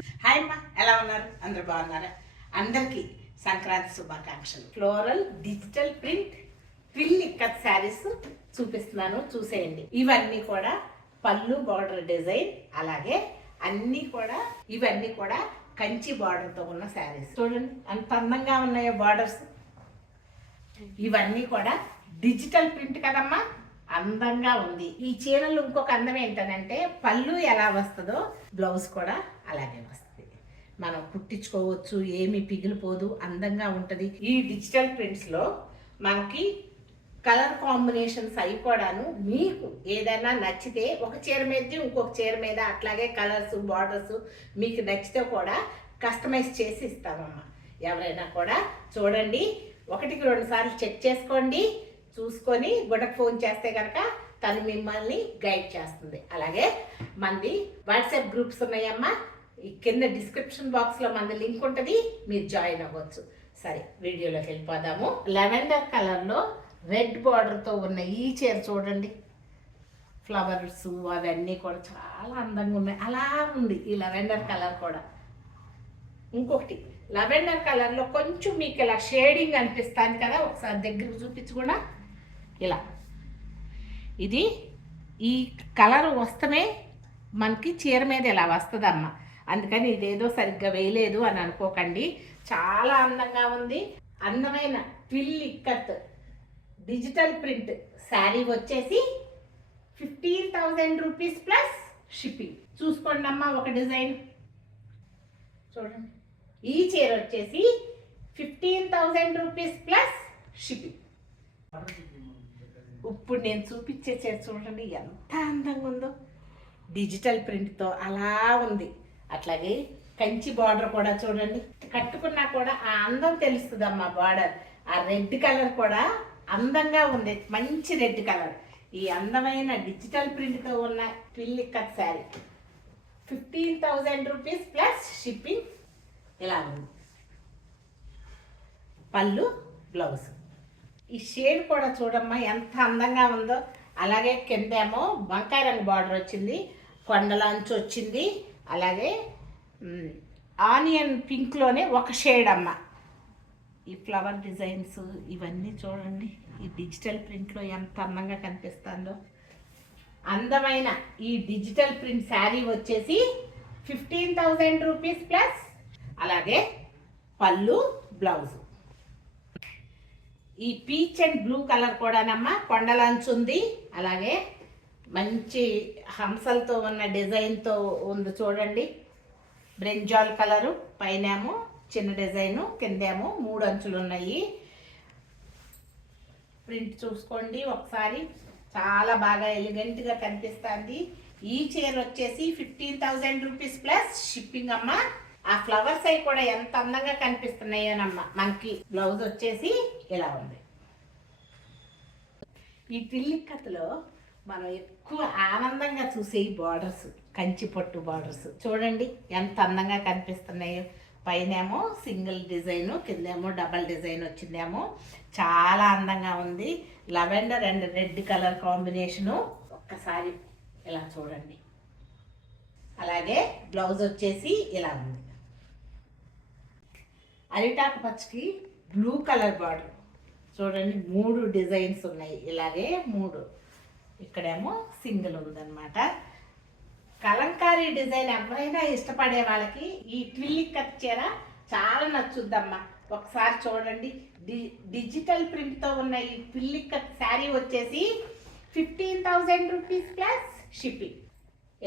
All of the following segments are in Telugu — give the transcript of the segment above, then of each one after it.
హాయ్ అమ్మా, ఎలా ఉన్నారు? అందరు బాగున్నారా? అందరికీ సంక్రాంతి శుభాకాంక్షలు. Floral digital print twill ikat saris చూపిస్తున్నాను, చూసేయండి. ఇవన్నీ కూడా పళ్ళు బార్డర్ డిజైన్, అలాగే ఇవన్నీ కూడా కంచి బార్డర్తో ఉన్న శారీస్. చూడండి అంత అందంగా ఉన్నాయో బార్డర్స్. ఇవన్నీ కూడా డిజిటల్ ప్రింట్ కదమ్మా, అందంగా ఉంది. ఈ చీరలు ఇంకొక అందం ఏంటనంటే పళ్ళు ఎలా వస్తుందో బ్లౌజ్ కూడా అలాగే వస్తుంది. మనం కుట్టించుకోవచ్చు, ఏమి పిగిలిపోదు, అందంగా ఉంటుంది. ఈ డిజిటల్ ప్రింట్స్లో మనకి కలర్ కాంబినేషన్స్ అవి కూడాను మీకు ఏదైనా నచ్చితే ఒక చీర మీద ఇంకొక చీర మీద అట్లాగే కలర్స్ బార్డర్స్ మీకు నచ్చితే కూడా కస్టమైజ్ చేసి ఇస్తామమ్మా. ఎవరైనా కూడా చూడండి, 1-2 సార్లు చెక్ చేసుకోండి, చూసుకొని గుడకు ఫోన్ చేస్తే కనుక తను మిమ్మల్ని గైడ్ చేస్తుంది. అలాగే మంది వాట్సాప్ గ్రూప్స్ ఉన్నాయమ్మా, ఈ కింద డిస్క్రిప్షన్ బాక్స్లో మంది లింక్ ఉంటుంది, మీరు జాయిన్ అవ్వచ్చు. సరే వీడియోలోకి వెళ్ళిపోదాము. లెవెండర్ కలర్లో రెడ్ బార్డర్తో ఉన్న ఈ చీర చూడండి, ఫ్లవర్స్ అవన్నీ కూడా చాలా అందంగా ఉన్నాయి. అలా ఉంది ఈ లెవెండర్ కలర్ కూడా. ఇంకొకటి లెవెండర్ కలర్లో కొంచెం మీకు ఇలా షేడింగ్ అనిపిస్తుంది కదా, ఒకసారి దగ్గర చూపించకుండా ఇలా. ఇది ఈ కలర్ వస్తమే మనకి చీర మీద ఇలా వస్తుందమ్మ, అందుకని ఇదేదో సరిగ్గా వేయలేదు అని అనుకోకండి. చాలా అందంగా ఉంది. అందమైన twill ikat digital print sari వచ్చేసి 15,000 రూపీస్ ప్లస్ షిప్పింగ్. చూసుకోండి అమ్మ, ఒక డిజైన్ చూడండి. ఈ చీర వచ్చేసి 15,000 రూపీస్ ప్లస్ షిప్పింగ్. ఇప్పుడు నేను చూపించే చీర చూడండి ఎంత అందంగా ఉందో, డిజిటల్ ప్రింట్తో అలా ఉంది. అట్లాగే కంచి బార్డర్ కూడా చూడండి, కట్టుకున్నా కూడా ఆ అందం తెలుస్తుంది అమ్మా. బార్డర్ ఆ రెడ్ కలర్ కూడా అందంగా ఉంది, మంచి రెడ్ కలర్. ఈ అందమైన డిజిటల్ ప్రింట్తో ఉన్న twill ikat sari 15,000 rupees plus shipping. ఇలా ఉంది పళ్ళు బ్లౌజ్. ఈ షేడ్ కూడా చూడమ్మా ఎంత అందంగా ఉందో. అలాగే కిందేమో వంకాయ రంగు బార్డర్ వచ్చింది, కొండల అంచు వచ్చింది. అలాగే ఆనియన్ పింక్లోనే ఒక షేడ్ అమ్మ. ఈ ఫ్లవర్ డిజైన్స్ ఇవన్నీ చూడండి, ఈ డిజిటల్ ప్రింట్లో ఎంత అందంగా కనిపిస్తుందో. అందమైన ఈ డిజిటల్ ప్రింట్ శారీ వచ్చేసి 15,000 రూపీస్ ప్లస్. అలాగే పళ్ళు బ్లౌజ్. ఈ పీచ్ అండ్ బ్లూ కలర్ కూడానమ్మా కొండలంచు ఉంది. అలాగే మంచి హంసలతో ఉన్న డిజైన్తో ఉంది చూడండి. బ్రింజాల్ కలరు, పైనేమో చిన్న డిజైను, కిందేమో 3 అంచులు ఉన్నాయి. ప్రింట్ చూసుకోండి ఒకసారి, చాలా బాగా ఎలిగెంట్గా కనిపిస్తుంది. ఈ చీర వచ్చేసి 15,000 రూపీస్ ప్లస్ షిప్పింగ్ అమ్మ. ఆ ఫ్లవర్స్ అవి కూడా ఎంత అందంగా కనిపిస్తున్నాయోనమ్మ. మనకి బ్లౌజ్ వచ్చేసి ఇలా ఉంది. ఈ ట్విల్ ఇక్కత్లో మనం ఎక్కువ ఆనందంగా చూసే ఈ బార్డర్స్, కంచి పట్టు బార్డర్స్ చూడండి ఎంత అందంగా కనిపిస్తున్నాయో. పైనేమో సింగిల్ డిజైను, కిందేమో డబల్ డిజైన్ వచ్చిందేమో, చాలా అందంగా ఉంది. Lavender and red colour combination. ఒక్కసారి ఇలా చూడండి. అలాగే బ్లౌజ్ వచ్చేసి ఇలా ఉంది. అరిటాకు పచ్చకి బ్లూ కలర్ బార్డర్ చూడండి, 3 డిజైన్స్ ఉన్నాయి. ఇలాగే 3, ఇక్కడేమో సింగిల్ ఉందన్నమాట. కలంకారీ డిజైన్ ఎవరైనా ఇష్టపడే వాళ్ళకి ఈ ట్విల్ ఇక్కత్ చీర చాలా నచ్చుద్దమ్మా. ఒకసారి చూడండి, డిజిటల్ ప్రింట్తో ఉన్న ఈ ట్విల్ ఇక్కత్ శారీ వచ్చేసి 15,000 రూపీస్ ప్లస్ షిప్పింగ్.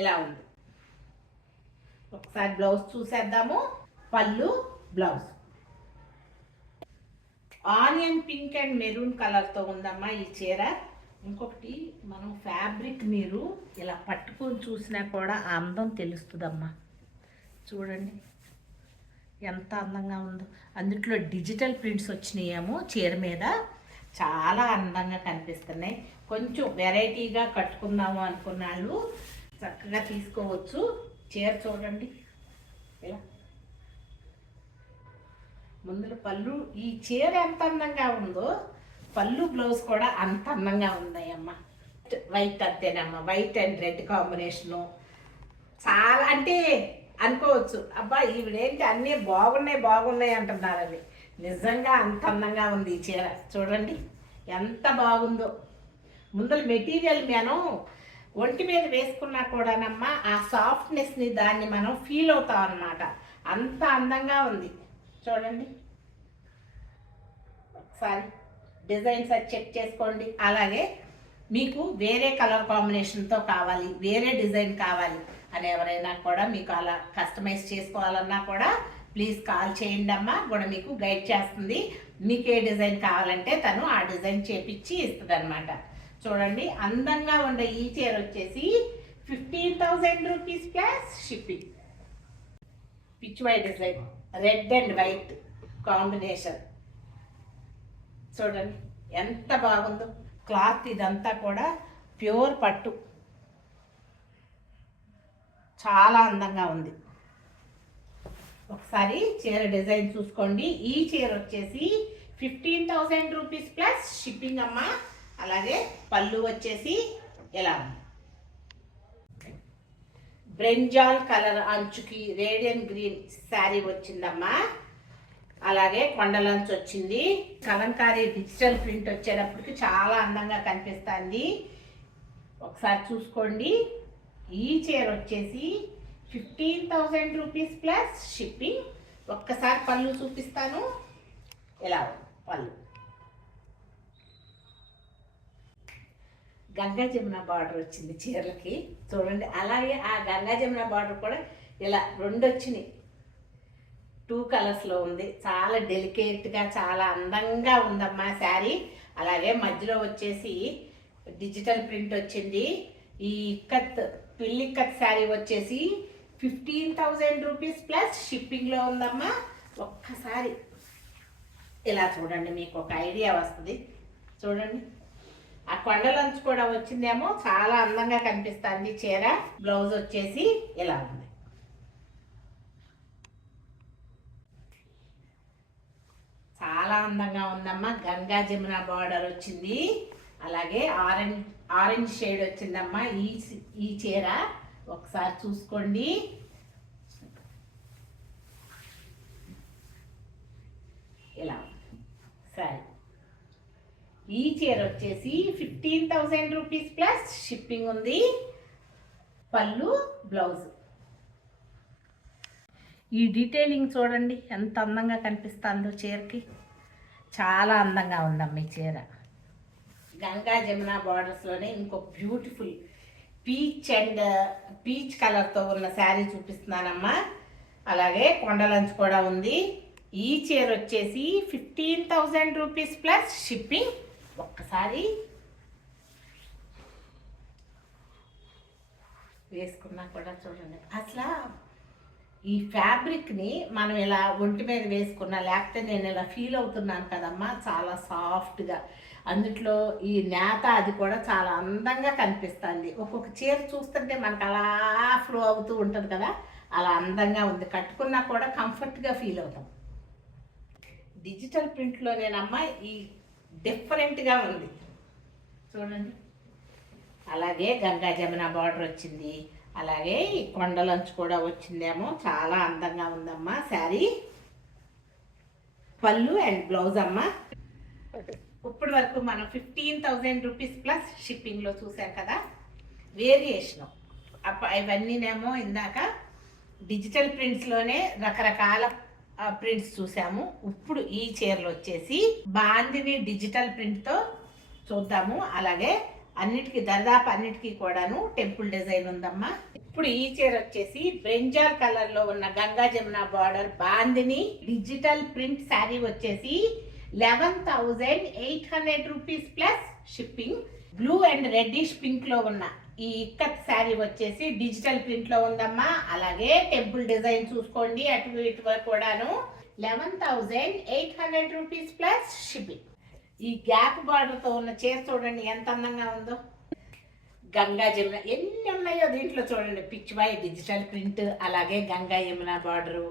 ఇలా ఉంది. ఒకసారి బ్లౌజ్ చూసేద్దాము. పళ్ళు blouse onion pink and maroon కలర్తో ఉందమ్మా ఈ చీర. ఇంకొకటి మనం ఫ్యాబ్రిక్ మీరు ఇలా పట్టుకొని చూసినా కూడా ఆ అందం తెలుస్తుందమ్మా. చూడండి ఎంత అందంగా ఉందో. అందుట్లో డిజిటల్ ప్రింట్స్ వచ్చినాయేమో చీర మీద, చాలా అందంగా కనిపిస్తున్నాయి. కొంచెం వెరైటీగా కట్టుకుందాము అనుకున్న వాళ్ళు చక్కగా తీసుకోవచ్చు. చీర చూడండి ఇలా. ముందులో పళ్ళు, ఈ చీర ఎంత అందంగా ఉందో పళ్ళు బ్లౌజ్ కూడా అంత అందంగా ఉన్నాయమ్మ. వైట్ అంతేనమ్మా, వైట్ అండ్ రెడ్ కాంబినేషను. చాలా అంటే అనుకోవచ్చు, అబ్బా ఈవిడేంటి అన్నీ బాగున్నాయి అంటున్నారని. నిజంగా అంత అందంగా ఉంది ఈ చీర. చూడండి ఎంత బాగుందో. ముందర మెటీరియల్ మనం ఒంటి మీద వేసుకున్నా కూడానమ్మా ఆ సాఫ్ట్నెస్ని దాన్ని మనం ఫీల్ అవుతాం అన్నమాట. అంత అందంగా ఉంది చూడండి. ఒకసారి డిజైన్స్ అది చెక్ చేసుకోండి. అలాగే మీకు వేరే కలర్ కాంబినేషన్తో కావాలి, వేరే డిజైన్ కావాలి అని ఎవరైనా కూడా మీకు అలా కస్టమైజ్ చేసుకోవాలన్నా కూడా ప్లీజ్ కాల్ చేయండి అమ్మా. కూడా మీకు గైడ్ చేస్తుంది. మీకు ఏ డిజైన్ కావాలంటే తను ఆ డిజైన్ చేపించి ఇస్తుంది అనమాట. చూడండి అందంగా ఉండే ఈ చీర వచ్చేసి 15,000 rupees plus shipping. Pitch white design, red and white combination. చూడండి ఎంత బాగుందో. క్లాత్ ఇదంతా కూడా ప్యూర్ పట్టు, చాలా అందంగా ఉంది. ఒకసారి చీర డిజైన్ చూసుకోండి. ఈ చీర వచ్చేసి 15,000 రూపీస్ ప్లస్ షిప్పింగ్ అమ్మా. అలాగే పళ్ళు వచ్చేసి ఎలా ఉంది, బ్రెంజాల్ కలర్ అంచుకి రేడియన్ గ్రీన్ శారీ వచ్చిందమ్మా. అలాగే కొండలంచు వచ్చింది. కలంకారీ డిజిటల్ ప్రింట్ వచ్చేటప్పటికి చాలా అందంగా కనిపిస్తుంది. ఒకసారి చూసుకోండి. ఈ చీర వచ్చేసి 15,000 రూపీస్ ప్లస్ షిప్పింగ్. ఒక్కసారి పళ్ళు చూపిస్తాను. ఎలా పళ్ళు గంగా జమున బార్డర్ వచ్చింది చీరలకి. చూడండి అలాగే ఆ గంగా జమున బార్డర్ కూడా ఇలా రెండు వచ్చినాయి. 2 కలర్స్లో ఉంది. చాలా డెలికేట్గా చాలా అందంగా ఉందమ్మా శారీ. అలాగే మధ్యలో వచ్చేసి డిజిటల్ ప్రింట్ వచ్చింది. ఈ ఇక్కత్ పిల్లి కత్ శారీ వచ్చేసి 15,000 రూపీస్ ప్లస్ షిప్పింగ్లో ఉందమ్మా. ఒక్కసారి ఇలా చూడండి, మీకు ఒక ఐడియా వస్తుంది. చూడండి ఆ కొండలంచు కూడా వచ్చిందేమో, చాలా అందంగా కనిపిస్తుంది చీర. బ్లౌజ్ వచ్చేసి ఇలా ఉంది. చాలా అందంగా ఉందమ్మా. గంగా జమున బార్డర్ వచ్చింది. అలాగే ఆరెంజ్ షేడ్ వచ్చిందమ్మా ఈ చీర. ఒకసారి చూసుకోండి. ఇలా సరే. ఈ చీర వచ్చేసి 15,000 రూపీస్ ప్లస్ షిప్పింగ్ ఉంది. పళ్ళు బ్లౌజ్. ఈ డీటెయిలింగ్ చూడండి ఎంత అందంగా కనిపిస్తుందో చీరకి. చాలా అందంగా ఉందమ్మ ఈ చీర. గంగా జమున బార్డర్స్లోనే ఇంకో బ్యూటిఫుల్ పీచ్ కలర్తో ఉన్న శారీ చూపిస్తున్నానమ్మా. అలాగే కొండలంచు కూడా ఉంది. ఈ చీర వచ్చేసి 15,000 రూపీస్ ప్లస్ షిప్పింగ్. ఒక్కసారి వేసుకున్నా కూడా చూడండి. అసలు ఈ ఫ్యాబ్రిక్ని మనం ఇలా ఒంటి మీద వేసుకున్నా, లేకపోతే నేను ఇలా ఫీల్ అవుతున్నాను కదమ్మా, చాలా సాఫ్ట్గా. అందుట్లో ఈ నేత అది కూడా చాలా అందంగా కనిపిస్తుంది. ఒక్కొక్క చీర చూస్తుంటే మనకు అలా ఫ్లో అవుతూ ఉంటుంది కదా, అలా అందంగా ఉంది. కట్టుకున్నా కూడా కంఫర్ట్గా ఫీల్ అవుతాం. డిజిటల్ ప్రింట్లోనేనమ్మా ఈ డిఫరెంట్గా ఉంది చూడండి. అలాగే గంగా జమున బార్డర్ వచ్చింది. అలాగే ఈ కొండలంచు కూడా వచ్చిందేమో, చాలా అందంగా ఉందమ్మా శారీ. పళ్ళు అండ్ బ్లౌజ్ అమ్మా. ఇప్పటి వరకు మనం 15,000 రూపీస్ ప్లస్ షిప్పింగ్లో చూసాం కదా. వేరియేషను ఇవన్నీనేమో ఇందాక డిజిటల్ ప్రింట్స్లోనే రకరకాల ప్రింట్స్ చూసాము. ఇప్పుడు ఈ చీరలు వచ్చేసి బాందిని డిజిటల్ ప్రింట్తో చూద్దాము. అలాగే దాదాపు అన్నిటికీ కూడాను టెంపుల్ డిజైన్ ఉందమ్మా. ఇప్పుడు ఈ చీర వచ్చేసి బ్రింజాల్ కలర్ లో ఉన్న Ganga Jamuna border bandhani digital print sari వచ్చేసి 11,800 rupees plus shipping. Blue and reddish pink లో ఉన్న ఈ ఇక్కత్ శారీ వచ్చేసి డిజిటల్ ప్రింట్ లో ఉందమ్మా. అలాగే టెంపుల్ డిజైన్ చూసుకోండి, అటు ఇటు కూడాను 11,800 రూపీస్ ప్లస్ షిప్పింగ్. ఈ గ్యాప్ బార్డర్తో ఉన్న చీర చూడండి ఎంత అందంగా ఉందో. గంగా జమున ఎన్ని ఉన్నాయో దీంట్లో చూడండి. పిచ్ వై డిజిటల్ ప్రింట్, అలాగే గంగా యమున బార్డరు,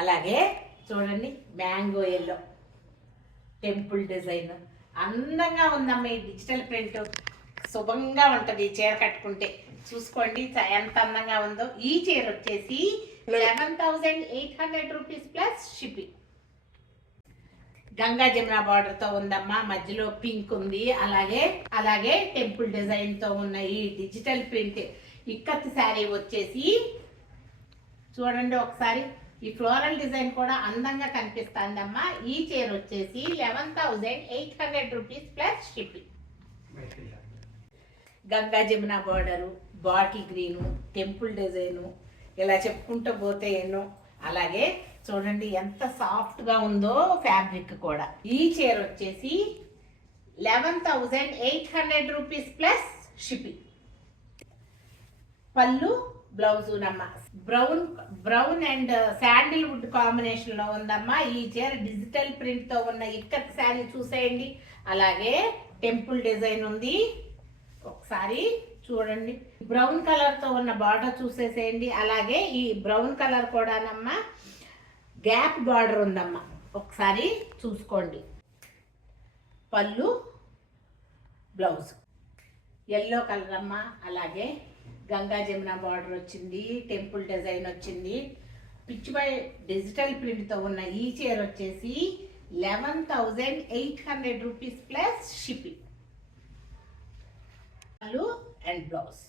అలాగే చూడండి మ్యాంగో ఎల్లో టెంపుల్ డిజైన్. అందంగా ఉందమ్మా ఈ డిజిటల్ ప్రింట్. శుభంగా ఉంటుంది ఈ చీర కట్టుకుంటే. చూసుకోండి ఎంత అందంగా ఉందో. ఈ చీర వచ్చేసి 11,800 rupees plus shipping. Ganga Jamuna border తో ఉందమ్మా, మధ్యలో పింక్ ఉంది, అలాగే టెంపుల్ డిజైన్ తో ఉన్న ఈ డిజిటల్ ప్రింట్ ఇక్కత్ శారీ వచ్చేసి చూడండి ఒకసారి. ఈ ఫ్లోరల్ డిజైన్ కూడా అందంగా కనిపిస్తుందమ్మా. ఈ చీర వచ్చేసి 11,800 rupees plus shipping. Ganga Jamuna border, bottle green, temple design, ఇలా చెప్పుకుంటూ పోతే ఎన్నో. అలాగే చూడండి ఎంత సాఫ్ట్గా ఉందో ఫ్యాబ్రిక్ కూడా. ఈ చీర వచ్చేసి 11,800 రూపీస్ ప్లస్ షిప్పింగ్. పళ్ళు బ్లౌజు నమ్మ బ్రౌన్ అండ్ శాండిల్వుడ్ కాంబినేషన్ లో ఉందమ్మా. ఈ చీర డిజిటల్ ప్రింట్ తో ఉన్న ఇక్కత్ శారీ చూసేయండి. అలాగే టెంపుల్ డిజైన్ ఉంది, ఒకసారి చూడండి. బ్రౌన్ కలర్ తో ఉన్న బార్డర్ చూసేసేయండి. అలాగే ఈ బ్రౌన్ కలర్ కూడానమ్మా గ్యాప్ బార్డర్ ఉందమ్మా, ఒకసారి చూసుకోండి. పళ్ళు బ్లౌజ్ ఎల్లో కలర్ అమ్మా. అలాగే గంగా జమున బార్డర్ వచ్చింది, టెంపుల్ డిజైన్ వచ్చింది. పిచ్చిపై డిజిటల్ ప్రింట్తో ఉన్న ఈ చీర వచ్చేసి 11,800 రూపీస్ ప్లస్ షిప్పింగ్. పళ్ళు అండ్ బ్లౌజ్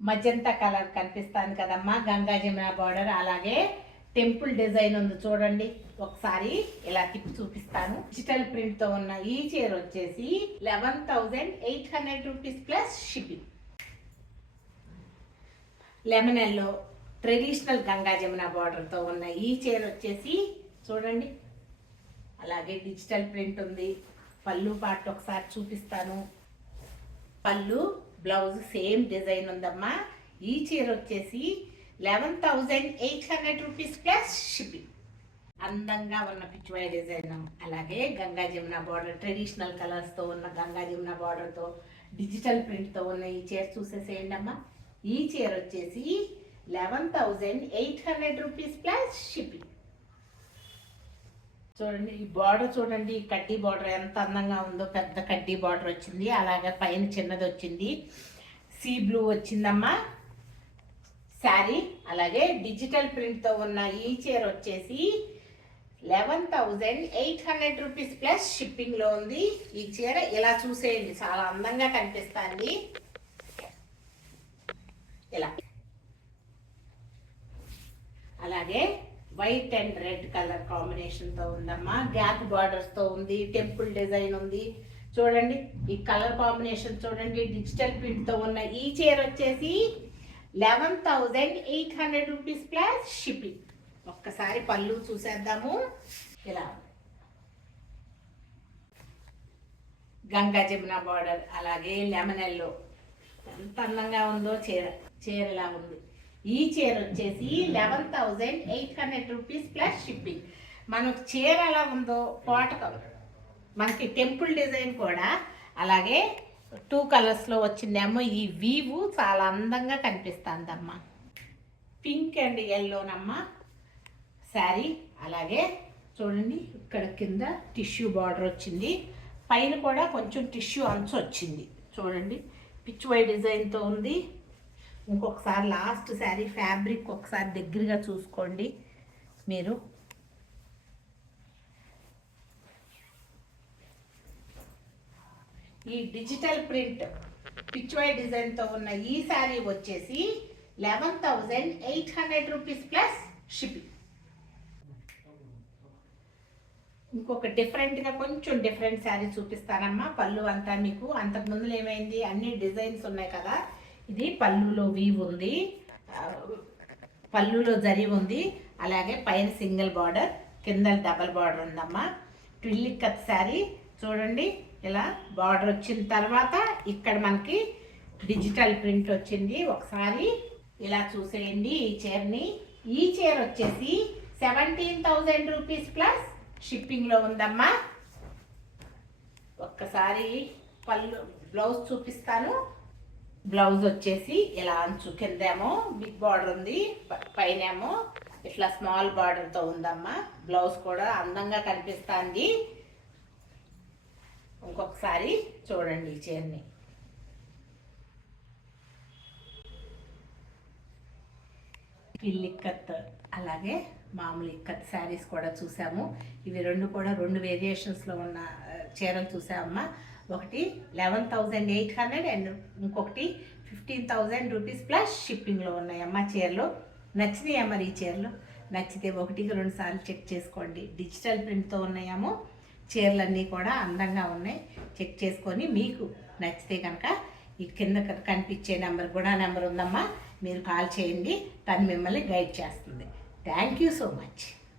మజంతా కలర్ కనిపిస్తాను కదమ్మా, గంగా జమున బార్డర్. అలాగే టెంపుల్ డిజైన్ ఉంది చూడండి, ఒకసారి ఇలా తిప్పి చూపిస్తాను. డిజిటల్ ప్రింట్ తో ఉన్న ఈ చీర వచ్చేసి 11,800 rupees plus shipping. Lemon yellow traditional Ganga Jamuna border తో ఉన్న ఈ చీర వచ్చేసి చూడండి. అలాగే డిజిటల్ ప్రింట్ ఉంది. పళ్ళు పార్ట్ ఒకసారి చూపిస్తాను. పళ్ళు బ్లౌజ్ సేమ్ డిజైన్ ఉందమ్మా. ఈ చీర వచ్చేసి 11,800 రూపీస్ ప్లస్ షిప్పింగ్. అందంగా ఉన్న పిచ్చివాయి డిజైన్, అలాగే Ganga Jamuna border traditional colours తో ఉన్న గంగా జమున బార్డర్ తో డిజిటల్ ప్రింట్ తో ఉన్న ఈ చీర చూసేసేయండి అమ్మా. ఈ చీర వచ్చేసి 11,800 రూపీస్ ప్లస్ షిప్పింగ్. చూడండి ఈ బార్డర్ చూడండి, ఈ కడ్డీ బార్డర్ ఎంత అందంగా ఉందో. పెద్ద కడ్డీ బార్డర్ వచ్చింది, అలాగే పైన చిన్నది వచ్చింది. సీ బ్లూ వచ్చిందమ్మా శారీ. అలాగే డిజిటల్ ప్రింట్ తో ఉన్న ఈ చీర వచ్చేసి 11,800 రూపీస్ ప్లస్ షిప్పింగ్ లో ఉంది. ఈ చీర ఇలా చూసేయండి, చాలా అందంగా కనిపిస్తుంది. ఇలా అలాగే white and red colour combination తో ఉందమ్మా. గ్యాప్ బార్డర్స్ తో ఉంది, టెంపుల్ డిజైన్ ఉంది. చూడండి ఈ కలర్ కాంబినేషన్ చూడండి. డిజిటల్ ప్రింట్ తో ఉన్న ఈ చీర వచ్చేసి 11,800 రూపీస్ ప్లస్ షిప్పింగ్. ఒక్కసారి పళ్ళు చూసేద్దాము. ఇలా గంగా జమున బార్డర్, అలాగే లెమన్ ఎల్లో ఎంత అందంగా ఉందో చీర ఇలా ఉంది. ఈ చీర వచ్చేసి 11,800 రూపీస్ ప్లస్ షిప్పింగ్. మనకు చీర ఎలా ఉందో మనకి టెంపుల్ డిజైన్ కూడా అలాగే 2 కలర్స్లో వచ్చిందేమో. ఈ వీవు చాలా అందంగా కనిపిస్తుందమ్మా. పింక్ అండ్ ఎల్లోనమ్మా శారీ. అలాగే చూడండి ఇక్కడ కింద టిష్యూ బార్డర్ వచ్చింది, పైన కూడా కొంచెం టిష్యూ అంచు వచ్చింది. చూడండి పిచ్చువై డిజైన్తో ఉంది. ఇంకొకసారి లాస్ట్ శారీ ఫ్యాబ్రిక్ ఒకసారి దగ్గరగా చూసుకోండి మీరు. ఈ డిజిటల్ ప్రింట్ పిచ్చువై డిజైన్తో ఉన్న ఈ శారీ వచ్చేసి 11,800 రూపీస్ ప్లస్ షిప్పింగ్. ఇంకొక డిఫరెంట్గా కొంచెం డిఫరెంట్ శారీ చూపిస్తానమ్మా. పళ్ళు అంతా మీకు అంతకు ముందులో ఏమైంది, అన్ని డిజైన్స్ ఉన్నాయి కదా. ఇది పళ్ళులో వీవ్ ఉంది, పళ్ళులో జరీ ఉంది. అలాగే పైన సింగిల్ బార్డర్, కింద డబల్ బార్డర్ ఉందమ్మా. ట్విల్లి కట్ శారీ చూడండి. ఇలా బార్డర్ వచ్చిన తర్వాత ఇక్కడ మనకి డిజిటల్ ప్రింట్ వచ్చింది. ఒకసారి ఇలా చూసేయండి ఈ చీరని. ఈ చీర వచ్చేసి 17,000 రూపీస్ ప్లస్ షిప్పింగ్లో ఉందమ్మా. ఒక్కసారి పళ్ళు బ్లౌజ్ చూపిస్తాను. బ్లౌజ్ వచ్చేసి ఇలా అంచు కిందేమో బిగ్ బార్డర్ ఉంది, పైనేమో ఇట్లా స్మాల్ బార్డర్తో ఉందమ్మా. బ్లౌజ్ కూడా అందంగా కనిపిస్తుంది. ఇంకొకసారి చూడండి ఈ చీరని. పిల్లి ఇక్కత్ అలాగే మామూలు ఇక్కత్ శారీస్ కూడా చూసాము. ఇవి రెండు కూడా రెండు వేరియేషన్స్లో ఉన్న చీరలు చూసామమ్మా. ఒకటి 11,800 అండ్ ఇంకొకటి 15,000 రూపీస్ ప్లస్ షిప్పింగ్లో ఉన్నాయమ్మా చీరలు. నచ్చినాయా మరి ఈ చీరలు? నచ్చితే 1-2 సార్లు చెక్ చేసుకోండి. డిజిటల్ ప్రింట్తో ఉన్నాయేమో చీరలన్నీ కూడా అందంగా ఉన్నాయి. చెక్ చేసుకొని మీకు నచ్చితే కనుక ఈ కింద కనిపించే నెంబర్ కూడా నెంబర్ ఉందమ్మా, మీరు కాల్ చేయండి, తను మిమ్మల్ని గైడ్ చేస్తుంది. Thank you so much.